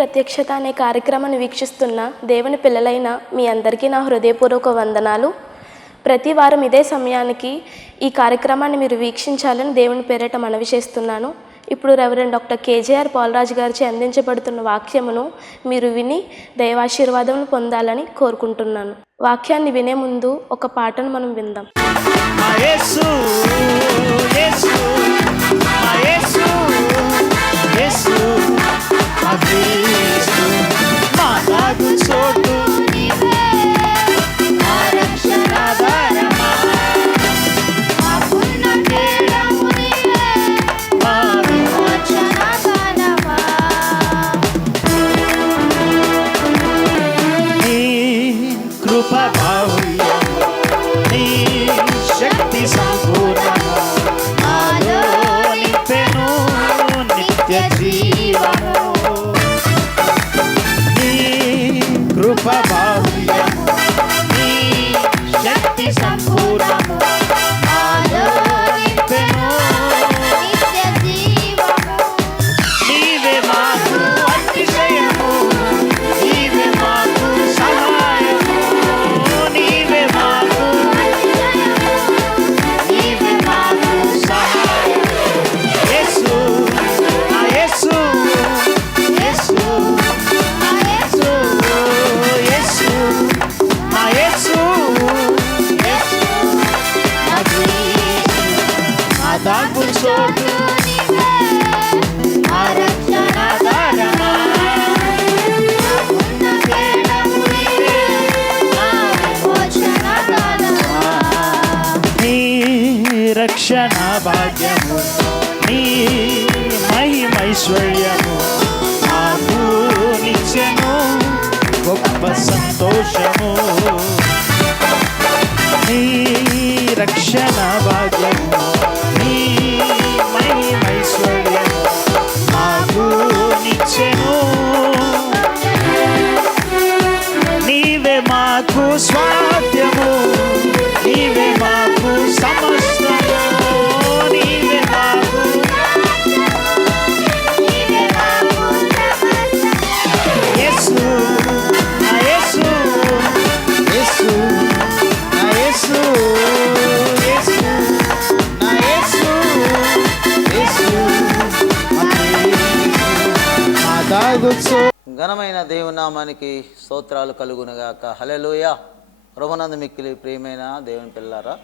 ప్రత్యక్షత అనే కార్యక్రమాన్ని వీక్షిస్తున్న దేవుని పిల్లలైన మీ అందరికీ నా హృదయపూర్వక వందనాలు. ప్రతి వారం ఇదే సమయానికి ఈ కార్యక్రమాన్ని మీరు వీక్షించాలని దేవుని పేరిట మనవి చేస్తున్నాను. ఇప్పుడు రెవరెండ్ డాక్టర్ కేజేఆర్ పాలరాజు గారిచే అందించబడుతున్న వాక్యమును మీరు విని దైవాశీర్వాదం పొందాలని కోరుకుంటున్నాను. వాక్యాన్ని వినే ముందు ఒక పాటను మనం విందాం. రక్షణ భాగ్యము నీ మహిమైశ్వర్యము నాకు నిత్యము గొప్ప సంతోషము. నీ రక్షణ భాగ్యము నీ మహిమైశ్వర్యము నాకు నిత్యము. నీవే మాకు స్వాస్థ్యము, నీవే మాకు సమస్తము. ఘనమైన దేవునామానికి స్తోత్రాలు కలుగునుగాక. హల్లెలూయా. ప్రభునందు మిక్కిలి ప్రియమైన దేవుని పిల్లారా,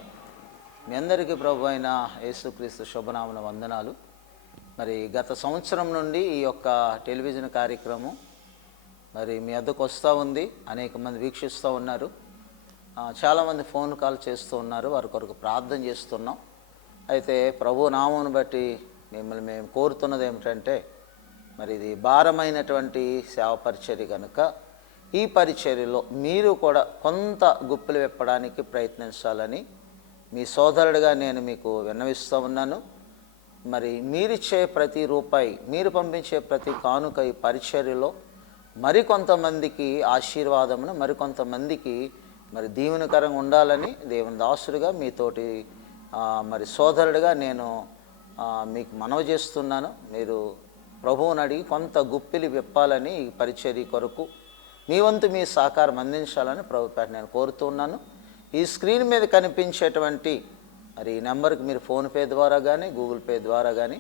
మీ అందరికీ ప్రభు అయిన యేసుక్రీస్తు శుభనామన వందనాలు. మరి గత సంవత్సరం నుండి ఈ యొక్క టెలివిజన్ కార్యక్రమం మరి మీ వద్దకు వస్తూ ఉంది. అనేక మంది వీక్షిస్తూ ఉన్నారు. చాలామంది ఫోన్ కాల్ చేస్తూ ఉన్నారు. వారి కొరకు ప్రార్థన చేస్తున్నాం. అయితే ప్రభు నామమును బట్టి మిమ్మల్ని మేము కోరుతున్నది ఏమిటంటే, మరి ఇది భారమైనటువంటి సేవ పరిచర్య కనుక ఈ పరిచర్యలో మీరు కూడా కొంత గుప్పిలు విప్పడానికి ప్రయత్నించాలని మీ సోదరుడిగా నేను మీకు విన్నవిస్తూ ఉన్నాను. మరి మీరిచ్చే ప్రతి రూపాయి, మీరు పంపించే ప్రతి కానుక ఈ పరిచర్యలో మరికొంతమందికి ఆశీర్వాదమును, మరికొంతమందికి మరి దీవెనకరంగా ఉండాలని దేవుని దాసుడిగా మీతోటి మరి సోదరుడిగా నేను మీకు మనవి చేస్తున్నాను. మీరు ప్రభువుని అడిగి కొంత గుప్పిలి విప్పాలని ఈ పరిచర్య కొరకు మీ వంతు మీ సహకారం అందించాలని ప్రభుపేట నేను కోరుతున్నాను. ఈ స్క్రీన్ మీద కనిపించేటువంటి మరి ఈ నెంబర్కి మీరు ఫోన్పే ద్వారా కానీ గూగుల్ పే ద్వారా కానీ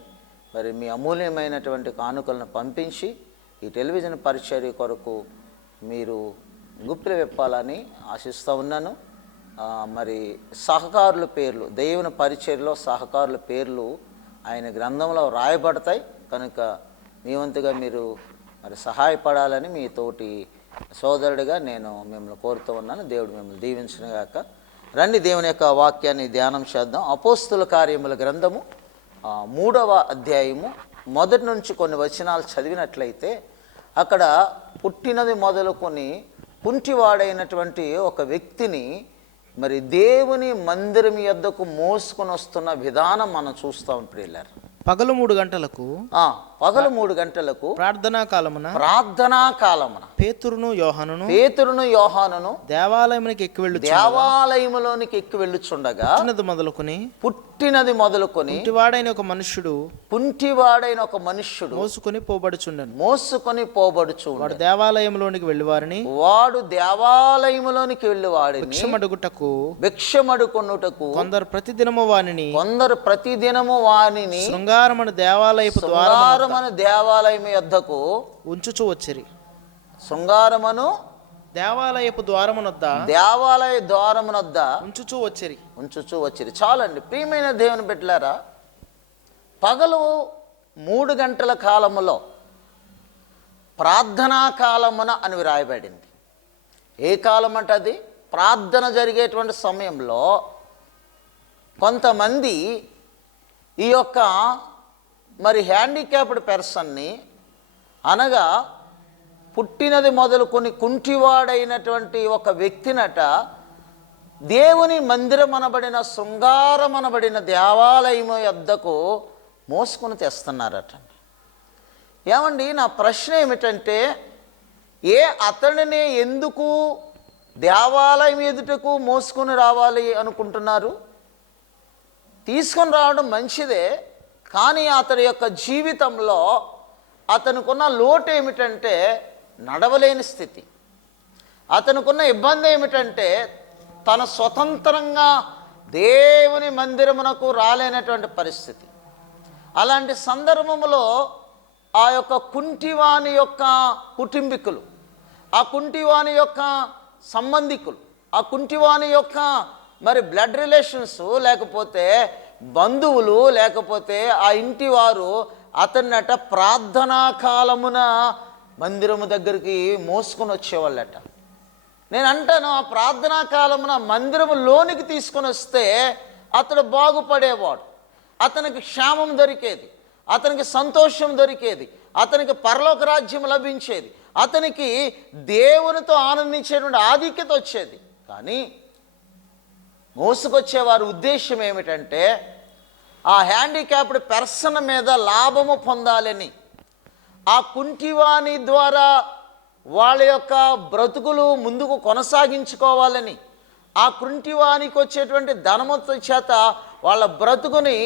మరి మీ అమూల్యమైనటువంటి కానుకలను పంపించి ఈ టెలివిజన్ పరిచర్య కొరకు మీరు గుప్పిలి విప్పాలని ఆశిస్తూ ఉన్నాను. మరి సహకారుల పేర్లు, దేవుని పరిచర్యలో సహకారుల పేర్లు ఆయన గ్రంథంలో రాయబడతాయి కనుక మీ వంతుగా మీరు మరి సహాయపడాలని మీతోటి సోదరుడిగా నేను మిమ్మల్ని కోరుతూ ఉన్నాను. దేవుడు మిమ్మల్ని దీవించునుగాక. రండి దేవుని యొక్క వాక్యాన్ని ధ్యానం చేద్దాం. అపోస్తుల కార్యముల గ్రంథము 3వ అధ్యాయము మొదటి నుంచి కొన్ని వచనాలు చదివినట్లయితే అక్కడ పుట్టినది మొదలుకొని కుంటివాడైనటువంటి ఒక వ్యక్తిని మరి దేవుని మందిరం యొద్దకు మోసుకొని వస్తున్న విధానం మనం చూస్తాం ప్రియులారా. పగలు 3 గంటలకు పగలు 3 గంటలకు ప్రార్థనా కాలమున పేతురును యోహానును దేవాలయమునికి ఎక్కి దేవాలయములోనికి ఎక్కి వెళ్ళుచుండగా పుట్టినది మొదలుకొని కుంటివాడైన ఒక మనుష్యుడు మోసుకొని పోబడుచుండెను. వాడు దేవాలయంలోనికి వెళ్ళివారిని భిక్షమడుకొనుటకు కొందరు ప్రతిదినము వానిని శృంగారమను దేవాలయపు దేవాలయము యొద్దకు ఉంచుచూ వచ్చిరి. శృంగారమును దేవాలయపు దేవాలయ ద్వారమునొద్ద ఉంచుచూ వచ్చిరి. చాలండి ప్రియమైన దేవుని బిడ్డలారా, పగలు 3 గంటల కాలములో ప్రార్థనా కాలమున అని వ్రాయబడింది. ఏ కాలం అంటే అది ప్రార్థన జరిగేటువంటి సమయంలో కొంతమంది ఈ యొక్క హ్యాండిక్యాప్డ్ పర్సన్ని, అనగా పుట్టినది మొదలుకొని కుంటివాడైనటువంటి ఒక వ్యక్తినట దేవుని మందిరం అనబడిన శృంగారం అనబడిన దేవాలయము యొద్దకు మోసుకొని తెస్తున్నారట. ఏమండి, నా ప్రశ్న ఏమిటంటే, అతడిని ఎందుకు దేవాలయం ఎదుటకు మోసుకొని రావాలి అనుకుంటున్నారు? తీసుకొని రావడం మంచిదే, కానీ అతడి యొక్క జీవితంలో అతనుకున్న లోటు ఏమిటంటే నడవలేని స్థితి. అతనుకున్న ఇబ్బంది ఏమిటంటే తన స్వతంత్రంగా దేవుని మందిరమునకు రాలేనటువంటి పరిస్థితి. అలాంటి సందర్భంలో ఆ యొక్క కుంటివాని యొక్క కుటుంబీకులు, ఆ కుంటివాని యొక్క సంబంధికులు, ఆ కుంటివాని యొక్క బ్లడ్ రిలేషన్స్, లేకపోతే బంధువులు, లేకపోతే ఆ ఇంటి వారు అతన్నట ప్రార్థనా కాలమున మందిరము దగ్గరికి మోసుకొని వచ్చేవాళ్ళట. నేను అంటాను, ఆ ప్రార్థనా కాలమున మందిరములోనికి తీసుకొని వస్తే అతడు బాగుపడేవాడు, అతనికి క్షేమం దొరికేది, అతనికి సంతోషం దొరికేది, అతనికి పరలోక రాజ్యం లభించేది, అతనికి దేవునితో ఆనందించేటువంటి ఆధిక్యత వచ్చేది. కానీ మోసుకొచ్చేవారి ఉద్దేశం ఏమిటంటే ఆ హ్యాండిక్యాప్డ్ పర్సన్ మీద లాభము పొందాలని, ఆ కుంటివాని ద్వారా వాళ్ళ యొక్క బ్రతుకులు ముందుకు కొనసాగించుకోవాలని, ఆ కుంటివానికి వచ్చేటువంటి ధనముతో చేత వాళ్ళ బ్రతుకుని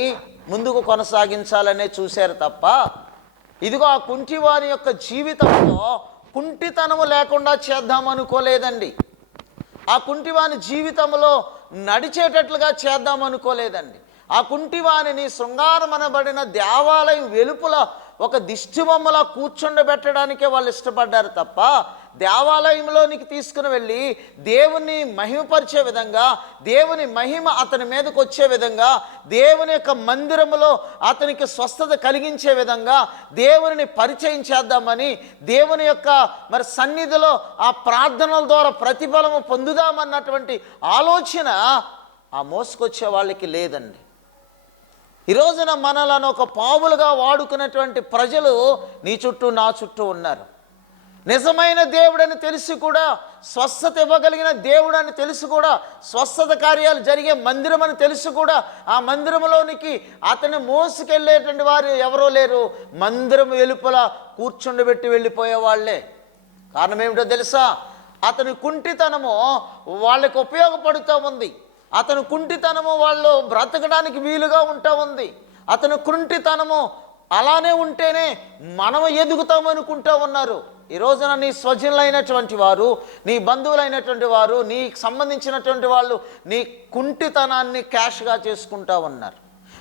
ముందుకు కొనసాగించాలనే చూశారు తప్ప, ఇదిగో ఆ కుంటివాని యొక్క జీవితంలో కుంటితనము లేకుండా చేద్దామనుకోలేదండి. ఆ కుంటివాని జీవితంలో నడిచేటట్లుగా చేద్దామనుకోలేదండి. ఆ కుంటివాణిని శృంగారం అనబడిన దేవాలయం వెలుపల ఒక దిష్టిబొమ్మలా కూర్చుండబెట్టడానికే వాళ్ళు ఇష్టపడ్డారు తప్ప, దేవాలయంలోనికి తీసుకుని వెళ్ళి దేవుని మహిమపరిచే విధంగా, దేవుని మహిమ అతని మీదకి వచ్చే విధంగా, దేవుని యొక్క మందిరములో అతనికి స్వస్థత కలిగించే విధంగా దేవుని పరిచయం చేద్దామని, దేవుని యొక్క సన్నిధిలో ఆ ప్రార్థనల ద్వారా ప్రతిఫలము పొందుదామన్నటువంటి ఆలోచన ఆ మోసుకొచ్చే వాళ్ళకి లేదండి. ఈ రోజున మనలను ఒక పావులుగా వాడుకున్నటువంటి ప్రజలు నీ చుట్టూ నా చుట్టూ ఉన్నారు. నిజమైన దేవుడని తెలిసి కూడా, స్వస్థత ఇవ్వగలిగిన దేవుడని తెలిసి కూడా, స్వస్థత కార్యాలు జరిగే మందిరం అని తెలిసి కూడా ఆ మందిరంలోనికి అతన్ని మోసుకెళ్ళేటువంటి వారు ఎవరో లేరు. మందిరం వెలుపల కూర్చుండబెట్టి వెళ్ళిపోయే వాళ్ళే. కారణం ఏమిటో తెలుసా? అతని కుంటితనము వాళ్ళకి ఉపయోగపడుతూ ఉంది. అతని కుంటితనము వాళ్ళు బ్రతకడానికి వీలుగా ఉంటా ఉంది. అతని కుంటితనము అలానే ఉంటేనే మనం ఎదుగుతామనుకుంటూ ఉన్నారు. ఈ రోజున నీ స్వజనులైనటువంటి వారు, నీ బంధువులైనటువంటి వారు, నీకు సంబంధించినటువంటి వాళ్ళు నీ కుంటితనాన్ని క్యాష్గా చేసుకుంటూ ఉన్నారు.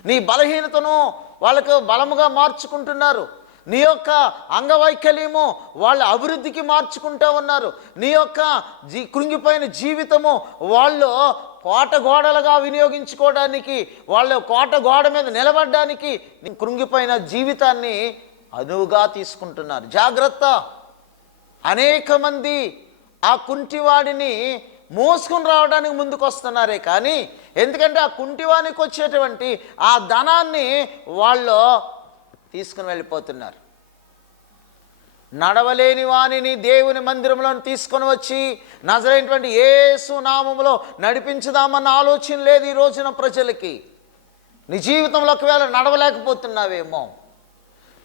నీ బలహీనతను వాళ్ళకు బలముగా మార్చుకుంటున్నారు. నీ యొక్క అంగవైకల్యము వాళ్ళ అభివృద్ధికి మార్చుకుంటూ ఉన్నారు. నీ యొక్క కృంగిపోయిన జీవితము వాళ్ళు కోట గోడలుగా వినియోగించుకోవడానికి, వాళ్ళ కోట గోడ మీద నిలబడడానికి కృంగిపోయిన జీవితాన్ని అనువుగా తీసుకుంటున్నారు. జాగ్రత్త. అనేక మంది ఆ కుంటివాడిని మోసుకుని రావడానికి ముందుకు వస్తున్నారే కానీ, ఎందుకంటే ఆ కుంటివానికి వచ్చేటువంటి ఆ ధనాన్ని వాళ్ళు తీసుకుని వెళ్ళిపోతున్నారు. నడవలేని వానిని దేవుని మందిరంలో తీసుకొని వచ్చి నజరైనటువంటి యేసు నామములో నడిపించుదామన్న ఆలోచన లేదు ఈ రోజున ప్రజలకి. నీ జీవితంలో ఒకవేళ నడవలేకపోతున్నావేమో,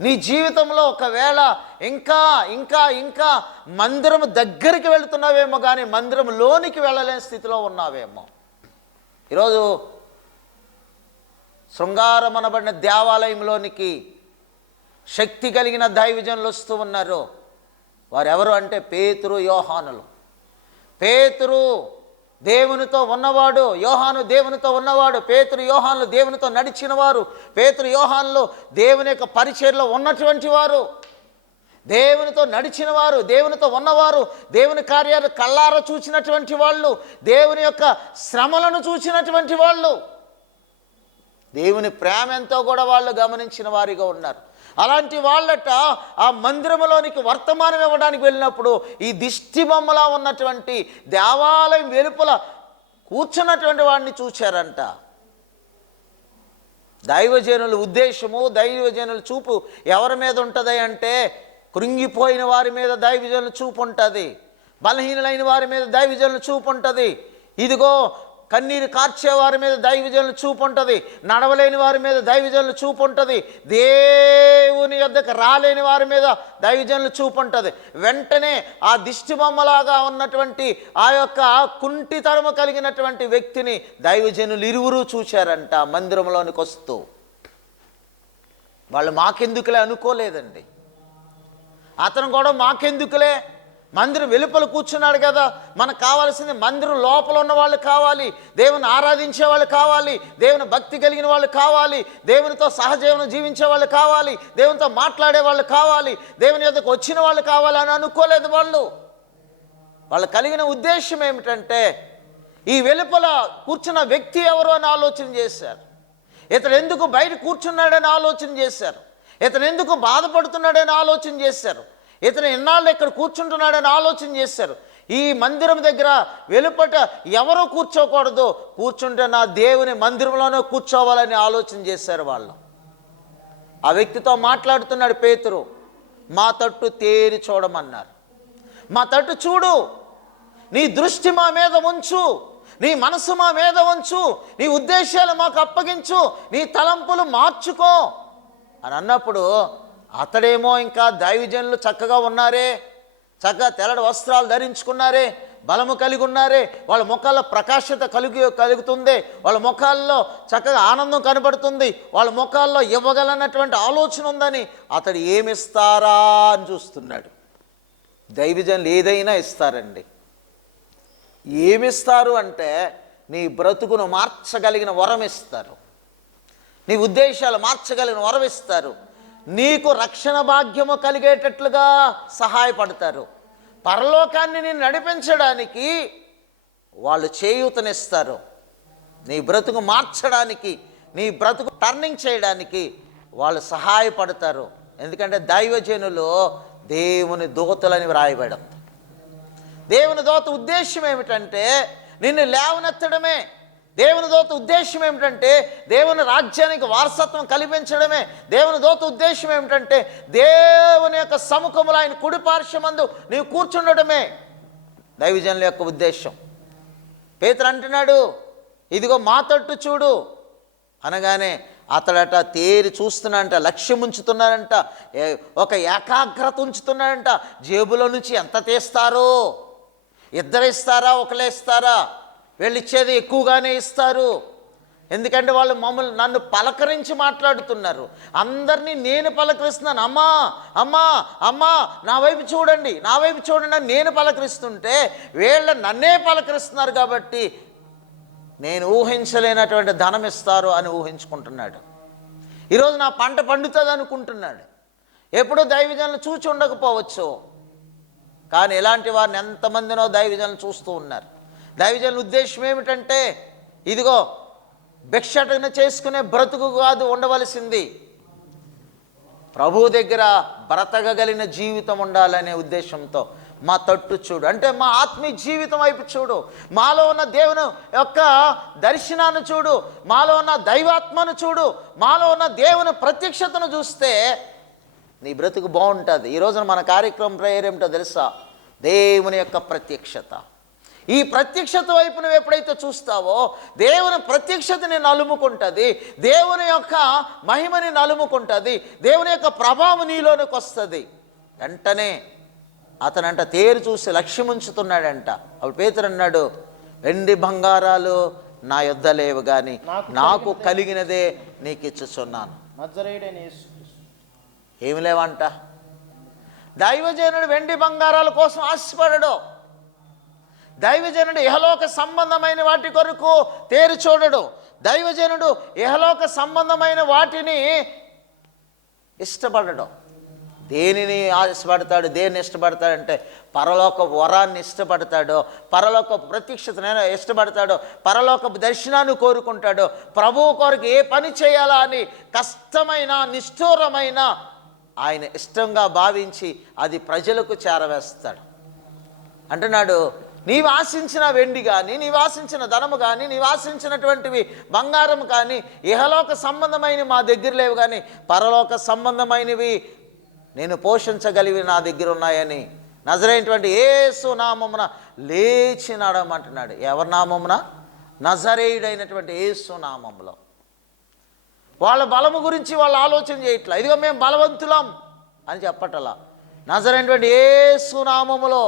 నీ జీవితంలో ఒకవేళ ఇంకా ఇంకా ఇంకా మందిరం దగ్గరికి వెళుతున్నావేమో కానీ మందిరం లోనికి వెళ్ళలేని స్థితిలో ఉన్నావేమో. ఈరోజు శృంగారం అనబడిన దేవాలయంలోనికి శక్తి కలిగిన దైవజనులు వస్తూ ఉన్నారు. వారెవరు అంటే పేతురు, యోహానులు. పేతురు దేవునితో ఉన్నవాడు, యోహాను దేవునితో ఉన్నవాడు. పేతురు, యోహానులు దేవునితో నడిచిన వారు. పేతురు, యోహానులు దేవుని యొక్క పరిచర్యలో ఉన్నటువంటి వారు, దేవునితో నడిచిన వారు, దేవునితో ఉన్నవారు, దేవుని కార్యాలు కళ్ళారా చూసినటువంటి వాళ్ళు, దేవుని యొక్క శ్రమలను చూసినటువంటి వాళ్ళు, దేవుని ప్రేమ ఎంతో కూడా వాళ్ళు గమనించిన వారిగా ఉన్నారు. అలాంటి వాళ్ళట ఆ మందిరంలోనికి వర్తమానం ఇవ్వడానికి వెళ్ళినప్పుడు ఈ దిష్టి బొమ్మలా ఉన్నటువంటి దేవాలయం వెలుపల కూర్చున్నటువంటి వాడిని చూశారంట. దైవజనుల ఉద్దేశము, దైవజనుల చూపు ఎవరి మీద ఉంటుంది అంటే కృంగిపోయిన వారి మీద దైవజనుల చూపు ఉంటుంది, బలహీనులైన వారి మీద దైవజనుల చూపు ఉంటుంది. ఇదిగో కన్నీరు కార్చే వారి మీద దైవజనుల చూపు ఉంటుంది, నడవలేని వారి మీద దైవజనుల చూపు ఉంటుంది, దేవుని యొద్దకు రాలేని వారి మీద దైవజనుల చూపు ఉంటుంది. వెంటనే ఆ దిష్టి బొమ్మలాగా ఉన్నటువంటి ఆ యొక్క కుంటితరము కలిగినటువంటి వ్యక్తిని దైవజనులు ఇరువురు చూశారంట మందిరంలోనికి వస్తూ. వాళ్ళు మాకెందుకులే అనుకోలేదండి. అతను కూడా మాకెందుకులే, మందిరం వెలుపల కూర్చున్నాడు కదా, మనకు కావాల్సింది మందిరం లోపల ఉన్న వాళ్ళు కావాలి, దేవుని ఆరాధించే వాళ్ళు కావాలి, దేవుని భక్తి కలిగిన వాళ్ళు కావాలి, దేవునితో సహజీవనం జీవించే వాళ్ళు కావాలి, దేవునితో మాట్లాడే వాళ్ళు కావాలి, దేవుని యొద్దకు వచ్చిన వాళ్ళు కావాలి అని అనుకోలేదు. వాళ్ళు కలిగిన ఉద్దేశం ఏమిటంటే ఈ వెలుపల కూర్చున్న వ్యక్తి ఎవరు అని ఆలోచన చేశారు. ఇతడు ఎందుకు బయట కూర్చున్నాడని ఆలోచన చేశారు. ఇతను ఎందుకు బాధపడుతున్నాడని ఆలోచన చేశారు. ఇతను ఎన్నాళ్ళు ఇక్కడ కూర్చుంటున్నాడని ఆలోచన చేశారు. ఈ మందిరం దగ్గర వెలుపట ఎవరో కూర్చోకూడదు, కూర్చుంటే నా దేవుని మందిరంలోనే కూర్చోవాలని ఆలోచన చేశారు వాళ్ళు. ఆ వ్యక్తితో మాట్లాడుతున్నాడు పేతురు. మా తట్టు తేరి చూడమన్నారు. మా తట్టు చూడు, నీ దృష్టి మా మీద ఉంచు, నీ మనసు మా మీద ఉంచు, నీ ఉద్దేశాలు మాకు అప్పగించు, నీ తలంపులు మార్చుకో అని అన్నప్పుడు అతడేమో ఇంకా దైవజనులు చక్కగా ఉన్నారే, చక్కగా తెల్లటి వస్త్రాలు ధరించుకున్నారే, బలము కలిగి ఉన్నారే, వాళ్ళ ముఖాల్లో ప్రకాశత కలుగుతుంది, వాళ్ళ ముఖాల్లో చక్కగా ఆనందం కనబడుతుంది, వాళ్ళ ముఖాల్లో ఇవ్వగలనటువంటి ఆలోచన ఉందని అతడు ఏమిస్తారా అని చూస్తున్నాడు. దైవజనులు ఏదైనా ఇస్తారండి. ఏమిస్తారు అంటే నీ బ్రతుకును మార్చగలిగిన వరం ఇస్తారు, నీ ఉద్దేశాలు మార్చగలిగిన వరం ఇస్తారు, నీకు రక్షణ భాగ్యము కలిగేటట్లుగా సహాయపడతారు, పరలోకాన్ని నేను నడిపించడానికి వాళ్ళు చేయూతనిస్తారు, నీ బ్రతుకు మార్చడానికి, నీ బ్రతుకు టర్నింగ్ చేయడానికి వాళ్ళు సహాయపడతారు. ఎందుకంటే దైవజనులు దేవుని దూతలని వ్రాయబడం. దేవుని దూత ఉద్దేశం ఏమిటంటే నిన్ను లేవనెత్తడమే. దేవుని దూత ఉద్దేశం ఏమిటంటే దేవుని రాజ్యానికి వారసత్వం కల్పించడమే. దేవుని దూత ఉద్దేశం ఏమిటంటే దేవుని యొక్క సముఖములో ఆయన కుడి పార్శ్వమందు నీవు కూర్చుండడమే దైవజనుల యొక్క ఉద్దేశం. పేతురు అంటున్నాడు, ఇదిగో మా తట్టు చూడు అనగానే అతడట తేరి చూస్తున్నాడంట, లక్ష్యం ఉంచుతున్నాడంట, ఒక ఏకాగ్రత ఉంచుతున్నాడంట. జేబులో నుంచి ఎంత తీస్తారో, ఇద్దరు ఇస్తారా ఒకళ్ళే ఇస్తారా, వీళ్ళు ఇచ్చేది ఎక్కువగానే ఇస్తారు. ఎందుకంటే వాళ్ళు నన్ను పలకరించి మాట్లాడుతున్నారు, అందరినీ నేను పలకరిస్తున్నాను, అమ్మా అమ్మా అమ్మా నా వైపు చూడండి, నా వైపు చూడండి అని నేను పలకరిస్తుంటే వీళ్ళు నన్నే పలకరిస్తున్నారు కాబట్టి నేను ఊహించలేనటువంటి ధనం ఇస్తారు అని ఊహించుకుంటున్నాడు. ఈరోజు నా పంట పండుతుంది అనుకుంటున్నాడు. ఎప్పుడూ దైవజనులు చూచి ఉండకపోవచ్చు, కానీ ఇలాంటి వారిని ఎంతమందినో దైవజనులు చూస్తూ ఉన్నారు. దైవజనుల ఉద్దేశం ఏమిటంటే ఇదిగో భిక్షటన చేసుకునే బ్రతుకు కాదు ఉండవలసింది, ప్రభు దగ్గర బ్రతకగలిగిన జీవితం ఉండాలనే ఉద్దేశంతో మా తట్టు చూడు అంటే మా ఆత్మీయ జీవితం వైపు చూడు, మాలో ఉన్న దేవుని యొక్క దర్శనాన్ని చూడు, మాలో ఉన్న దైవాత్మను చూడు, మాలో ఉన్న దేవుని ప్రత్యక్షతను చూస్తే నీ బ్రతుకు బాగుంటుంది. ఈ రోజున మన కార్యక్రమం ప్రేయర్ ఏమిటో తెలుసా? దేవుని యొక్క ప్రత్యక్షత. ఈ ప్రత్యక్షత వైపు నువ్వు ఎప్పుడైతే చూస్తావో దేవుని ప్రత్యక్షతని నలుముకుంటుంది, దేవుని యొక్క మహిమని నలుముకుంటుంది, దేవుని యొక్క ప్రభావం నీలోనికి వస్తుంది. వెంటనే అతనంట తేరు చూసి లక్ష్యం ఉంచుతున్నాడంట. అప్పుడు పేతురు అన్నాడు, వెండి బంగారాలు నా యొద్ద లేవు కానీ నాకు కలిగినదే నీకు ఇచ్చుచున్నాను. నజరేయుడైన యేసుక్రీస్తు. ఏమి లేవంట. దైవజనుడు వెండి బంగారాల కోసం ఆశపడడు. దైవజనుడు ఇహలోక సంబంధమైన వాటి కొరకు తేరు చూడడు. దైవజనుడు ఇహలోక సంబంధమైన వాటిని ఇష్టపడడు. దేనిని ఆశపడతాడు? దేన్ని ఇష్టపడతాడంటే పరలోక వరాన్ని ఇష్టపడతాడు, పరలోక ప్రత్యక్షతను ఇష్టపడతాడు, పరలోక దర్శనాన్ని కోరుకుంటాడు. ప్రభువు కొరకు ఏ పని చేయాలా అని కష్టమైన నిష్ఠూరమైన ఆయన ఇష్టంగా భావించి అది ప్రజలకు చేరవేస్తాడు. అంటున్నాడు, నీవు ఆశించిన వెండి కానీ, నీవు ఆశించిన ధనము కానీ, నీవు ఆశించినటువంటివి బంగారం కానీ ఇహలోక సంబంధమైనవి మా దగ్గర లేవు కానీ పరలోక సంబంధమైనవి నేను పోషించగలివి నా దగ్గర ఉన్నాయని నజరేయుడైనటువంటి యేసు నామమున లేచి నడవమంటున్నాడు. ఎవరి నామమున? నజరేయుడైనటువంటి యేసు నామములో. వాళ్ళ బలము గురించి వాళ్ళు ఆలోచన చేయట్లా. ఇదిగో మేము బలవంతులం అని చెప్పటలా. నజరేయుడైనటువంటి యేసు నామములో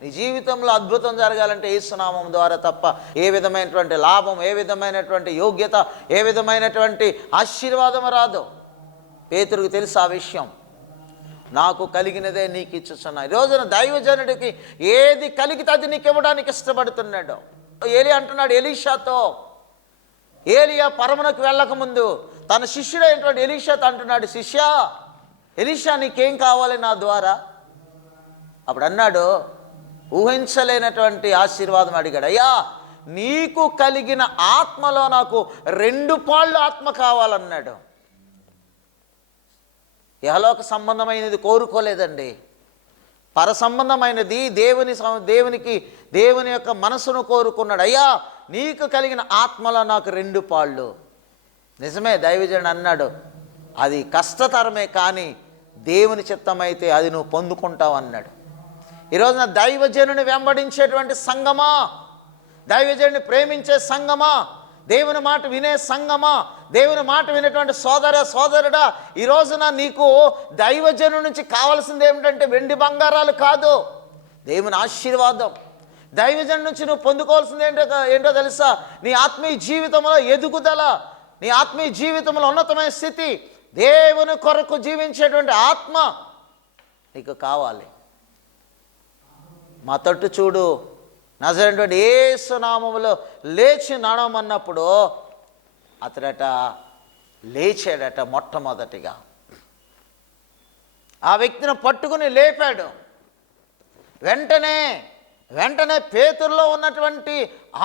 నీ జీవితంలో అద్భుతం జరగాలంటే యేసునామం ద్వారా తప్ప ఏ విధమైనటువంటి లాభం, ఏ విధమైనటువంటి యోగ్యత, ఏ విధమైనటువంటి ఆశీర్వాదం రాదు. పేతురుకు తెలుసు ఆ విషయం. నాకు కలిగినదే నీకు ఇచ్చుచున్నా. ఈ రోజున దైవజనుడికి ఏది కలిగితే అది నీకు ఇవ్వడానికి ఇష్టపడుతున్నాడు. ఏలియా అంటున్నాడు ఎలీషాతో, ఏలియా పరమునకు వెళ్ళకముందు తన శిష్యుడైనటువంటి ఎలీషాతో అంటున్నాడు, శిష్యా ఎలీషా నీకేం కావాలి నా ద్వారా? అప్పుడు అన్నాడు, ఊహించలేనటువంటి ఆశీర్వాదం అడిగాడు. అయ్యా నీకు కలిగిన ఆత్మలో నాకు 2 పాళ్ళు ఆత్మ కావాలన్నాడు. యహలోక సంబంధమైనది కోరుకోలేదండి, పర సంబంధమైనది దేవుని యొక్క మనసును కోరుకున్నాడు. అయ్యా నీకు కలిగిన ఆత్మలో నాకు 2 పాళ్ళు. నిజమే, దైవజనుడు అన్నాడు, అది కష్టతరమే కానీ దేవుని చిత్తమైతే అది నువ్వు పొందుకుంటావు అన్నాడు. ఈరోజున దైవజనుని వెంబడించేటువంటి సంఘమా, దైవజనుని ప్రేమించే సంఘమా, దేవుని మాట వినే సంఘమా, దేవుని మాట వినేటువంటి సోదరుడా, ఈ రోజున నీకు దైవజను నుంచి కావాల్సింది ఏమిటంటే వెండి బంగారాలు కాదు, దేవుని ఆశీర్వాదం. దైవజను నుంచి నువ్వు పొందుకోవాల్సింది ఏంటో తెలుసా? నీ ఆత్మీయ జీవితంలో ఎదుగుదల, నీ ఆత్మీయ జీవితంలో ఉన్నతమైన స్థితి, దేవుని కొరకు జీవించేటువంటి ఆత్మ నీకు కావాలి. మా తట్టు చూడు, నజరేయుడైనటువంటి యేసు నామములో లేచి నడవమన్నప్పుడు అతడట లేచాడట. మొట్టమొదటిగా ఆ వ్యక్తిని పట్టుకుని లేపాడు. వెంటనే పేతురులో ఉన్నటువంటి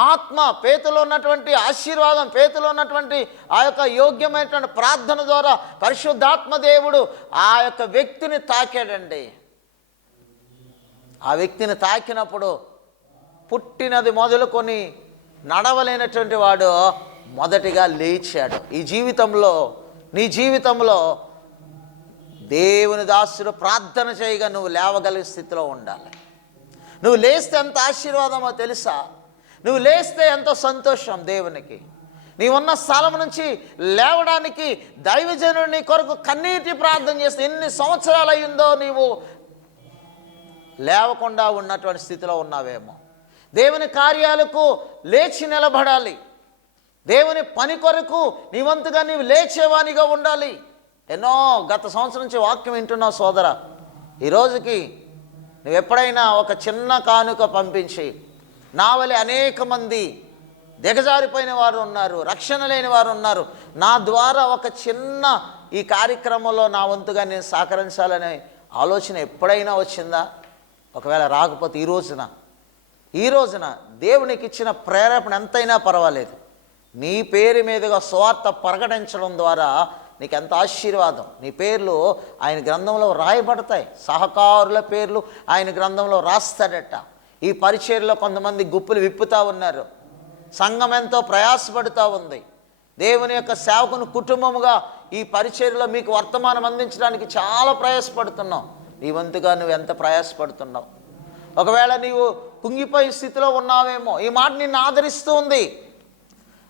ఆత్మ, పేతురులో ఉన్నటువంటి ఆశీర్వాదం, పేతురులో ఉన్నటువంటి ఆ యొక్క యోగ్యమైనటువంటి ప్రార్థన ద్వారా పరిశుద్ధాత్మ దేవుడు ఆ యొక్క వ్యక్తిని తాకాడండి. ఆ వ్యక్తిని తాకినప్పుడు పుట్టినది మొదలుకొని నడవలేనటువంటి వాడు మొదటిగా లేచాడు. నీ జీవితంలో దేవుని దాసుడు ప్రార్థన చేయగా నువ్వు లేవగలిగే స్థితిలో ఉండాలి. నువ్వు లేస్తే ఎంత ఆశీర్వాదమో తెలుసా? నువ్వు లేస్తే ఎంతో సంతోషం దేవునికి. నీవున్న స్థలం నుంచి లేవడానికి దైవజనుడు నీ కొరకు కన్నీటి ప్రార్థన చేస్తే ఎన్ని సంవత్సరాలు అయిందో నీవు లేవకుండా ఉన్నటువంటి స్థితిలో ఉన్నావేమో. దేవుని కార్యాలకు లేచి నిలబడాలి. దేవుని పని కొరకు నీ వంతుగా నీవు లేచేవానిగా ఉండాలి. ఎన్నో గత సంవత్సరం నుంచి వాక్యం వింటున్నావు సోదరా. ఈరోజుకి నువ్వు ఎప్పుడైనా ఒక చిన్న కానుక పంపించి, నా వలె అనేక మంది దిగజారిపోయిన వారు ఉన్నారు, రక్షణ లేని వారు ఉన్నారు, నా ద్వారా ఒక చిన్న ఈ కార్యక్రమంలో నా వంతుగా నేను సహకరించాలనే ఆలోచన ఎప్పుడైనా వచ్చిందా? ఒకవేళ రాకపోతే ఈ రోజున దేవునికి ఇచ్చిన ప్రేరేపణ ఎంతైనా పర్వాలేదు, నీ పేరు మీదుగా స్వార్థ ప్రకటించడం ద్వారా నీకు ఎంత ఆశీర్వాదం. నీ పేర్లు ఆయన గ్రంథంలో రాయబడతాయి, సహకారుల పేర్లు ఆయన గ్రంథంలో రాస్తాడట. ఈ పరిచర్యలో కొంతమంది గుప్పులు విప్పుతూ ఉన్నారు, సంఘం ఎంతో ప్రయాసపడుతూ ఉంది. దేవుని యొక్క సేవకుని కుటుంబముగా ఈ పరిచర్యలో మీకు వర్తమానం అందించడానికి చాలా ప్రయాసపడుతున్నావు. నీ వంతుగా నువ్వు ఎంత ప్రయాసపడుతున్నావు? ఒకవేళ నీవు కుంగిపోయే స్థితిలో ఉన్నావేమో. ఈ మాట నిన్ను ఆదరిస్తూ ఉంది.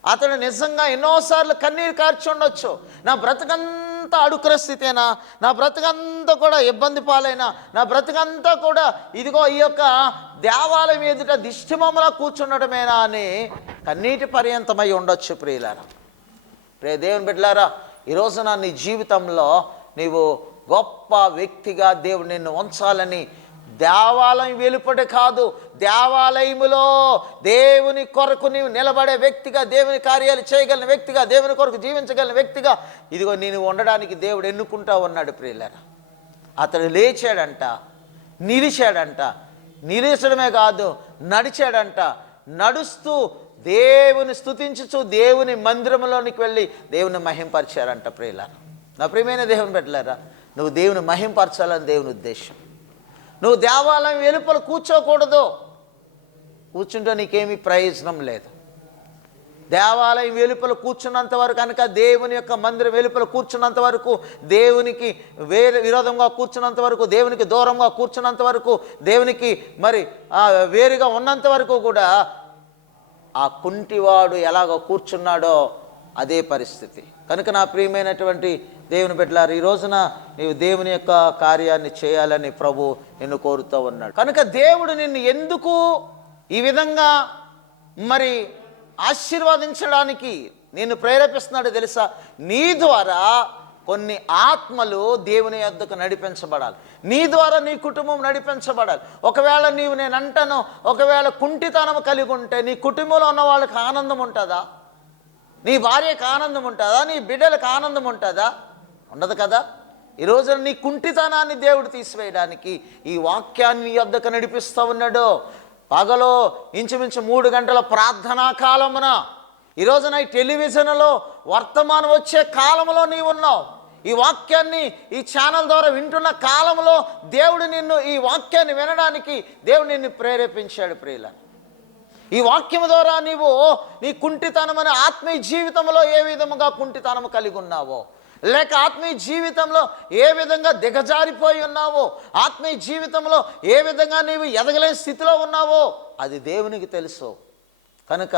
అతడు నిజంగా ఎన్నోసార్లు కన్నీరు కార్చి ఉండొచ్చు. నా బ్రతుకంతా అడుక్కునే స్థితేనా, నా బ్రతుకంతా కూడా ఇబ్బంది పాలైనా, నా బ్రతుకంతా కూడా ఇదిగో ఈ యొక్క దేవాలయం ఎదుట దిష్టిబొమ్మలా కూర్చుండటమేనా అని కన్నీటి పర్యంతమై ఉండొచ్చు. ప్రియులారా, ప్రియ దేవుని బిడ్డలారా, ఈరోజున నీ జీవితంలో నీవు గొప్ప వ్యక్తిగా దేవుడు నిన్ను ఉంచాలని, దేవాలయం వెలుపట కాదు, దేవాలయములో దేవుని కొరకు నీవు నిలబడే వ్యక్తిగా, దేవుని కార్యాలు చేయగలిగిన వ్యక్తిగా, దేవుని కొరకు జీవించగలిగిన వ్యక్తిగా ఇదిగో నేను ఉండడానికి దేవుడు ఎన్నుకుంటా ఉన్నాడు. ప్రియులారా, అతడు లేచాడంట, నిలిచాడంట, నిలిచడమే కాదు నడిచాడంట. నడుస్తూ దేవుని స్తుతించుచు దేవుని మందిరంలోనికి వెళ్ళి దేవుని మహింపరిచారంట. ప్రియులారా, నా ప్రియమైన దేవుని బిడ్డలారా, నువ్వు దేవుని మహింపరచాలని దేవుని ఉద్దేశం. నువ్వు దేవాలయం వెలుపల కూర్చోకూడదు. కూర్చుంటే నీకేమీ ప్రయోజనం లేదు. దేవాలయం వెలుపల కూర్చున్నంత వరకు కనుక, దేవుని యొక్క మందిరం వెలుపల కూర్చున్నంత వరకు, దేవునికి విరోధంగా కూర్చున్నంత వరకు, దేవునికి దూరంగా కూర్చున్నంత వరకు, దేవునికి మరి వేరుగా ఉన్నంత వరకు కూడా ఆ కుంటివాడు ఎలాగో కూర్చున్నాడో అదే పరిస్థితి. కనుక నా ప్రియమైనటువంటి దేవుని బిడ్డలారా, ఈ రోజున నీవు దేవుని యొక్క కార్యాన్ని చేయాలని ప్రభు నిన్ను కోరుతూ ఉన్నాడు. కనుక దేవుడు నిన్ను ఎందుకు ఈ విధంగా మరి ఆశీర్వదించడానికి నిన్ను ప్రేరేపిస్తున్నాడు తెలుసా? నీ ద్వారా కొన్ని ఆత్మలు దేవుని యొద్దకు నడిపించబడాలి. నీ ద్వారా నీ కుటుంబం నడిపించబడాలి. ఒకవేళ నీవు నేను అంటాను, ఒకవేళ కుంటితనం కలిగి ఉంటే నీ కుటుంబంలో ఉన్న వాళ్ళకి ఆనందం ఉంటుందా? నీ భార్యకు ఆనందం ఉంటుందా? నీ బిడ్డలకు ఆనందం ఉంటుందా? ఉండదు కదా. ఈరోజు నీ కుంటితనాన్ని దేవుడు తీసివేయడానికి ఈ వాక్యాన్ని యొద్దకు నడిపిస్తూ ఉన్నాడు. పగలో ఇంచుమించు 3 గంటల ప్రార్థనా కాలమున, ఈరోజున ఈ టెలివిజన్లో వర్తమానం వచ్చే కాలంలో నీవు ఉన్నావు. ఈ వాక్యాన్ని ఈ ఛానల్ ద్వారా వింటున్న కాలంలో దేవుడు నిన్ను ఈ వాక్యాన్ని వినడానికి దేవుడు నిన్ను ప్రేరేపించాడు. ప్రియుల, ఈ వాక్యం ద్వారా నీవు నీ కుంటితనమైన ఆత్మీయ జీవితంలో ఏ విధముగా కుంటితనము కలిగి ఉన్నావో, లేక ఆత్మీయ జీవితంలో ఏ విధంగా దిగజారిపోయి ఉన్నావో, ఆత్మీయ జీవితంలో ఏ విధంగా నీవు ఎదగలేని స్థితిలో ఉన్నావో అది దేవునికి తెలుసు. కనుక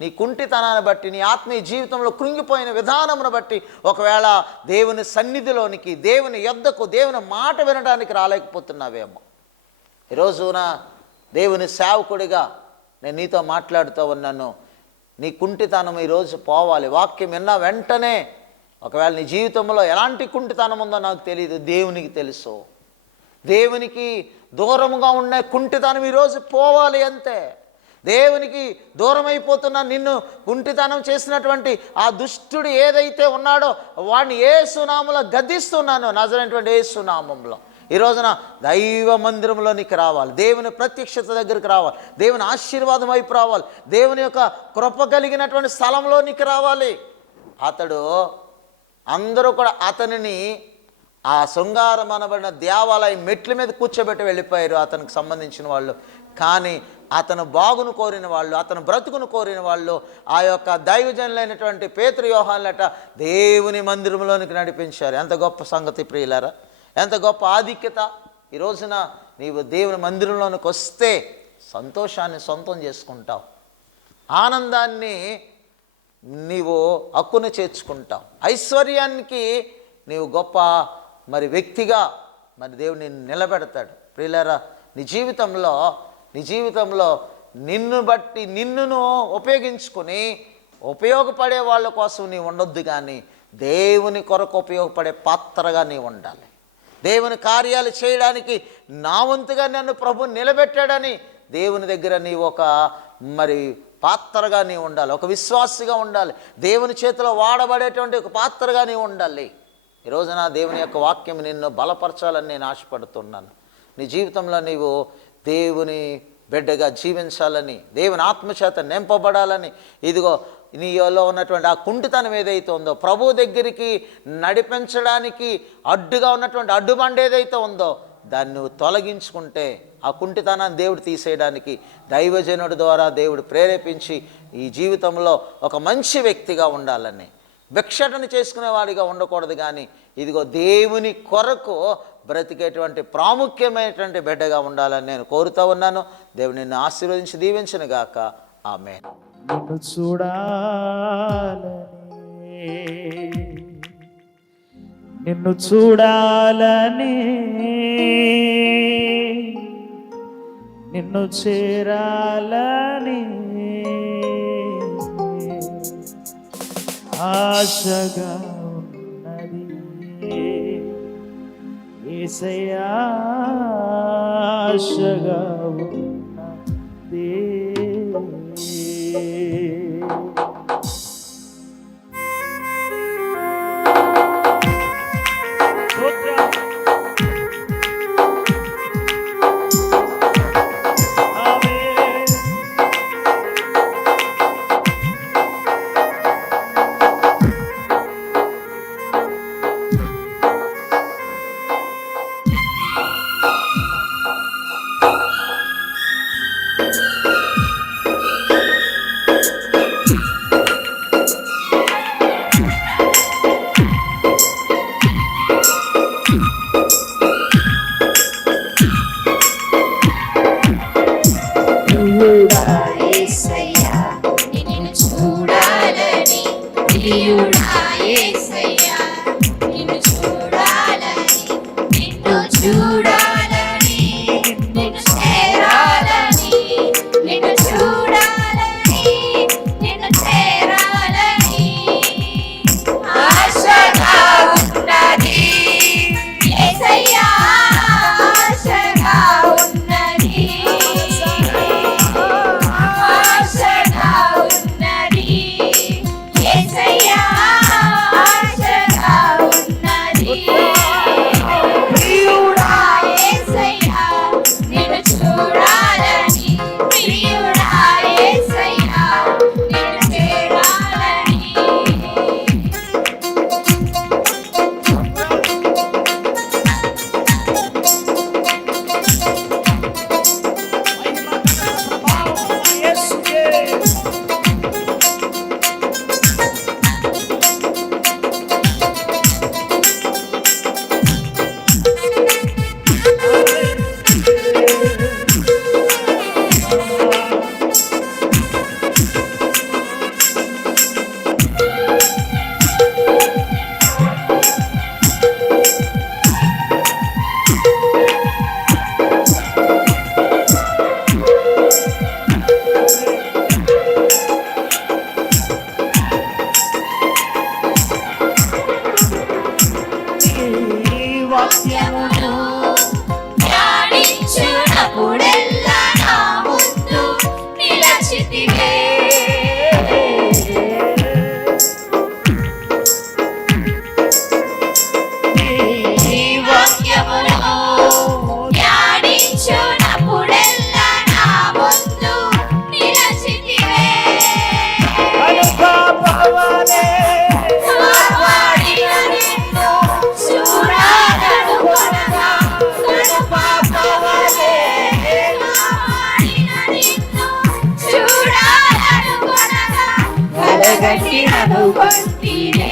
నీ కుంటితనాన్ని బట్టి, నీ ఆత్మీయ జీవితంలో కృంగిపోయిన విధానమును బట్టి ఒకవేళ దేవుని సన్నిధిలోనికి, దేవుని యొద్దకు, దేవుని మాట వినడానికి రాలేకపోతున్నావేమో. ఈరోజున దేవుని సేవకుడిగా నేను నీతో మాట్లాడుతూ ఉన్నాను. నీ కుంటితనం ఈరోజు పోవాలి. వాక్యం విన్న వెంటనే ఒకవేళ నీ జీవితంలో ఎలాంటి కుంటితనం ఉందో నాకు తెలియదు, దేవునికి తెలుసు. దేవునికి దూరముగా ఉన్న కుంటితనం ఈరోజు పోవాలి అంతే. దేవునికి దూరం అయిపోతున్న నిన్ను కుంటితనం చేసినటువంటి ఆ దుష్టుడు ఏదైతే ఉన్నాడో వాడిని యేసు నామములో గద్దిస్తున్నాను. నజరైనటువంటి యేసు నామములో ఈ రోజున దైవ మందిరంలోనికి రావాలి, దేవుని ప్రత్యక్షత దగ్గరికి రావాలి, దేవుని ఆశీర్వాదం వైపు రావాలి, దేవుని యొక్క కృప కలిగినటువంటి స్థలంలోనికి రావాలి. అతడు అందరూ కూడా అతనిని ఆ శృంగారం అనబడిన దేవాలయం మెట్ల మీద కూర్చోబెట్టి వెళ్ళిపోయారు అతనికి సంబంధించిన వాళ్ళు. కానీ అతను బాగును కోరిన వాళ్ళు, అతను బ్రతుకును కోరిన వాళ్ళు ఆ యొక్క దైవజనులైనటువంటి పేతురు యోహానులట దేవుని మందిరంలోనికి నడిపించారు. ఎంత గొప్ప సంగతి ప్రియులారా, ఎంత గొప్ప ఆధిక్యత. ఈ రోజున నీవు దేవుని మందిరంలోనికి వస్తే సంతోషాన్ని సొంతం చేసుకుంటావు, ఆనందాన్ని నీవు హక్కును చేర్చుకుంటావు, ఐశ్వర్యానికి నీవు గొప్ప మరి వ్యక్తిగా మరి దేవుడు నిన్ను నిలబెడతాడు. ప్రియులారా, నీ జీవితంలో నిన్ను బట్టి నిన్నును ఉపయోగించుకొని ఉపయోగపడే వాళ్ళ కోసం నీవు ఉండొద్దు, కానీ దేవుని కొరకు ఉపయోగపడే పాత్రగా నీవు ఉండాలి. దేవుని కార్యాలు చేయడానికి నా వంతుగా నన్ను ప్రభు నిలబెట్టాడని దేవుని దగ్గర నీవు ఒక మరి పాత్రగా నీవు ఉండాలి, ఒక విశ్వాసిగా ఉండాలి, దేవుని చేతిలో వాడబడేటువంటి ఒక పాత్రగా నీవు ఉండాలి. ఈరోజున దేవుని యొక్క వాక్యం నిన్ను బలపరచాలని నేను ఆశపడుతున్నాను. నీ జీవితంలో నీవు దేవుని బిడ్డగా జీవించాలని, దేవుని ఆత్మచేత నింపబడాలని, ఇదిగో నీలో ఉన్నటువంటి ఆ కుంటితనం ఏదైతే ఉందో ప్రభు దగ్గరికి నడిపించడానికి అడ్డుగా ఉన్నటువంటి అడ్డుబండ ఏదైతే ఉందో దాన్ని నువ్వు తొలగించుకుంటే ఆ కుంటితనాన్ని దేవుడు తీసేయడానికి దైవజనుడి ద్వారా దేవుడు ప్రేరేపించి ఈ జీవితంలో ఒక మంచి వ్యక్తిగా ఉండాలని, భిక్షటన చేసుకునేవాడిగా ఉండకూడదు, కానీ ఇదిగో దేవుని కొరకు బ్రతికేటువంటి ప్రాముఖ్యమైనటువంటి బిడ్డగా ఉండాలని నేను కోరుతూ ఉన్నాను. దేవుని నిన్ను ఆశీర్వదించి దీవించును గాక. ఆమేన్. నిన్ను చూడాలని, నిన్ను చూడాలని, నిన్ను చేరాలని ఆశగా ఉన్నది యేసయ్యా, ఆశగా ఉన్నది. గట్టినను కొట్టినే